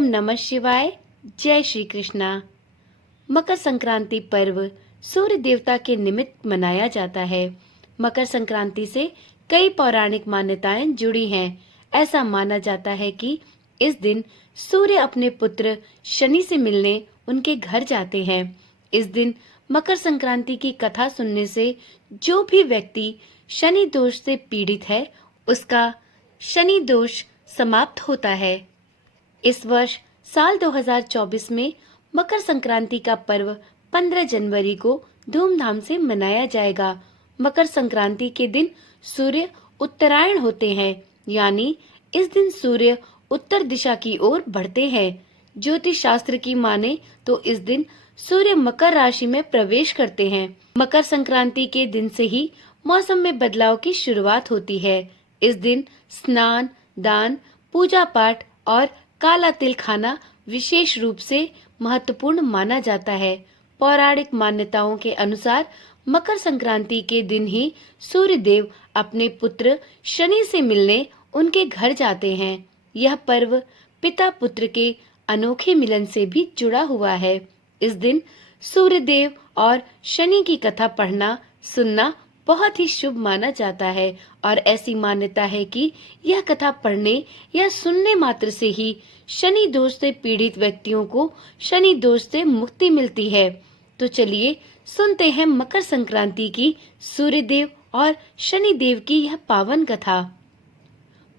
ओम नमः शिवाय। जय श्री कृष्णा। मकर संक्रांति पर्व सूर्य देवता के निमित्त मनाया जाता है। मकर संक्रांति से कई पौराणिक मान्यताएं जुड़ी हैं। ऐसा माना जाता है कि इस दिन सूर्य अपने पुत्र शनि से मिलने उनके घर जाते हैं। इस दिन मकर संक्रांति की कथा सुनने से जो भी व्यक्ति शनि दोष से पीड़ित है, उसका शनि दोष समाप्त होता है। इस वर्ष साल 2024 में मकर संक्रांति का पर्व 15 जनवरी को धूमधाम से मनाया जाएगा। मकर संक्रांति के दिन सूर्य उत्तरायण होते हैं, यानी इस दिन सूर्य उत्तर दिशा की ओर बढ़ते हैं। ज्योतिष शास्त्र की माने तो इस दिन सूर्य मकर राशि में प्रवेश करते हैं। मकर संक्रांति के दिन से ही मौसम में बदलाव की शुरुआत होती है। इस दिन स्नान, दान, पूजा पाठ और काला तिल खाना विशेष रूप से महत्वपूर्ण माना जाता है। पौराणिक मान्यताओं के अनुसार मकर संक्रांति के दिन ही सूर्य देव अपने पुत्र शनि से मिलने उनके घर जाते हैं। यह पर्व पिता पुत्र के अनोखे मिलन से भी जुड़ा हुआ है। इस दिन सूर्य देव और शनि की कथा पढ़ना सुनना बहुत ही शुभ माना जाता है और ऐसी मान्यता है कि यह कथा पढ़ने या सुनने मात्र से ही शनि दोष से पीड़ित व्यक्तियों को शनि दोष से मुक्ति मिलती है। तो चलिए सुनते हैं मकर संक्रांति की सूर्य देव और शनि देव की यह पावन कथा।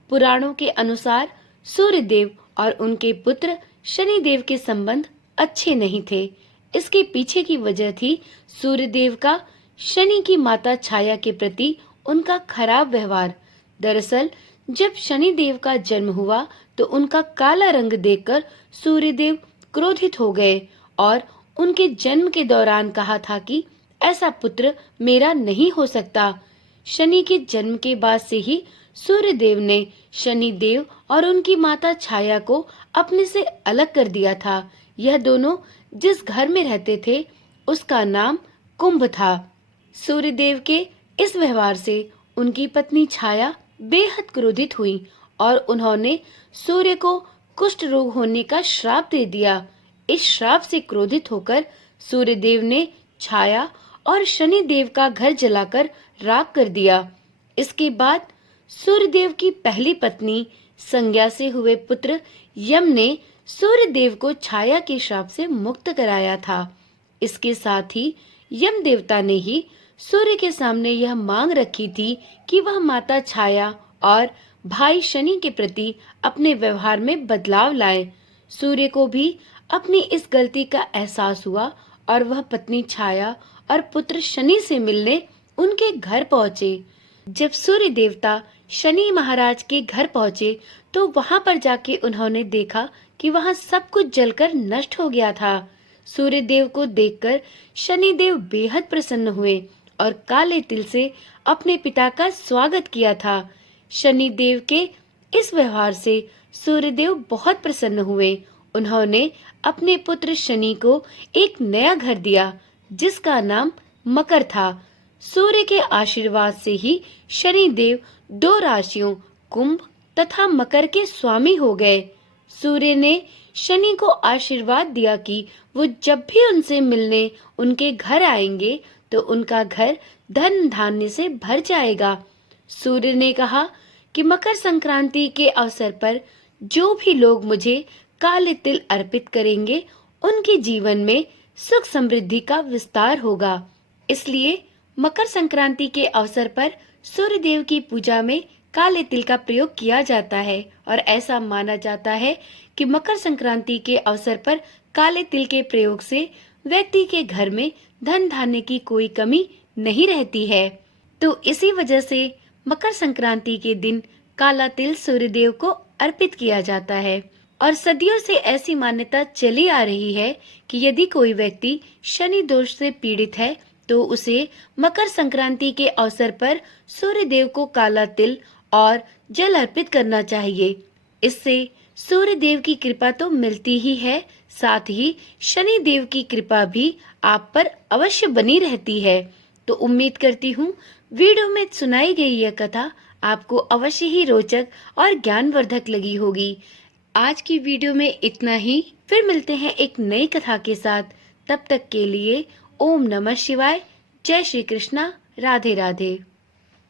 पुराणों के अनुसार सूर्य देव और उनके पुत्र शनि देव के संबंध अच्छे नहीं थे। इसके पीछे की वजह थी सूर्य देव का शनि की माता छाया के प्रति उनका खराब व्यवहार। दरअसल जब शनि देव का जन्म हुआ तो उनका काला रंग देखकर सूर्य देव क्रोधित हो गए और उनके जन्म के दौरान कहा था कि ऐसा पुत्र मेरा नहीं हो सकता। शनि के जन्म के बाद से ही सूर्य देव ने शनि देव और उनकी माता छाया को अपने से अलग कर दिया था। यह दोनों जिस घर में रहते थे उसका नाम कुंभ था। सूर्य देव के इस व्यवहार से उनकी पत्नी छाया बेहद क्रोधित हुई और उन्होंने सूर्य को कुष्ठ रोग होने का श्राप दे दिया। इस श्राप से क्रोधित होकर सूर्य देव ने छाया और शनि देव का घर जलाकर राख कर दिया। इसके बाद सूर्य देव की पहली पत्नी संज्ञा से हुए पुत्र यम ने सूर्य देव को छाया के श्राप से मुक्त कराया था। इसके साथ ही यम देवता ने ही सूर्य के सामने यह मांग रखी थी कि वह माता छाया और भाई शनि के प्रति अपने व्यवहार में बदलाव लाए। सूर्य को भी अपनी इस गलती का एहसास हुआ और वह पत्नी छाया और पुत्र शनि से मिलने उनके घर पहुँचे। जब सूर्य देवता शनि महाराज के घर पहुँचे तो वहां पर जाके उन्होंने देखा कि वहां सब कुछ जलकर नष्ट हो गया था। सूर्य देव को देखकर शनि देव बेहद प्रसन्न हुए और काले तिल से अपने पिता का स्वागत किया था। शनि देव के इस व्यवहार से सूर्य देव बहुत प्रसन्न हुए। उन्होंने अपने पुत्र शनि को एक नया घर दिया जिसका नाम मकर था। सूर्य के आशीर्वाद से ही शनि देव 2 राशियों कुंभ तथा मकर के स्वामी हो गए। सूर्य ने शनि को आशीर्वाद दिया कि वो जब भी उनसे मिलने उनके घर आएंगे तो उनका घर धन धान्य से भर जाएगा। सूर्य ने कहा कि मकर संक्रांति के अवसर पर जो भी लोग मुझे काले तिल अर्पित करेंगे उनके जीवन में सुख समृद्धि का विस्तार होगा। इसलिए मकर संक्रांति के अवसर पर सूर्य देव की पूजा में काले तिल का प्रयोग किया जाता है और ऐसा माना जाता है कि मकर संक्रांति के अवसर पर काले तिल के प्रयोग से व्यक्ति के घर में धन धान्य की कोई कमी नहीं रहती है। तो इसी वजह से मकर संक्रांति के दिन काला तिल सूर्य देव को अर्पित किया जाता है और सदियों से ऐसी मान्यता चली आ रही है कि यदि कोई व्यक्ति शनि दोष से पीड़ित है तो उसे मकर संक्रांति के अवसर पर सूर्य देव को काला तिल और जल अर्पित करना चाहिए। इससे सूर्य देव की कृपा तो मिलती ही है, साथ ही शनि देव की कृपा भी आप पर अवश्य बनी रहती है। तो उम्मीद करती हूँ वीडियो में सुनाई गई यह कथा आपको अवश्य ही रोचक और ज्ञानवर्धक लगी होगी। आज की वीडियो में इतना ही। फिर मिलते हैं एक नई कथा के साथ। तब तक के लिए ओम नमः शिवाय। जय श्री कृष्णा। राधे राधे।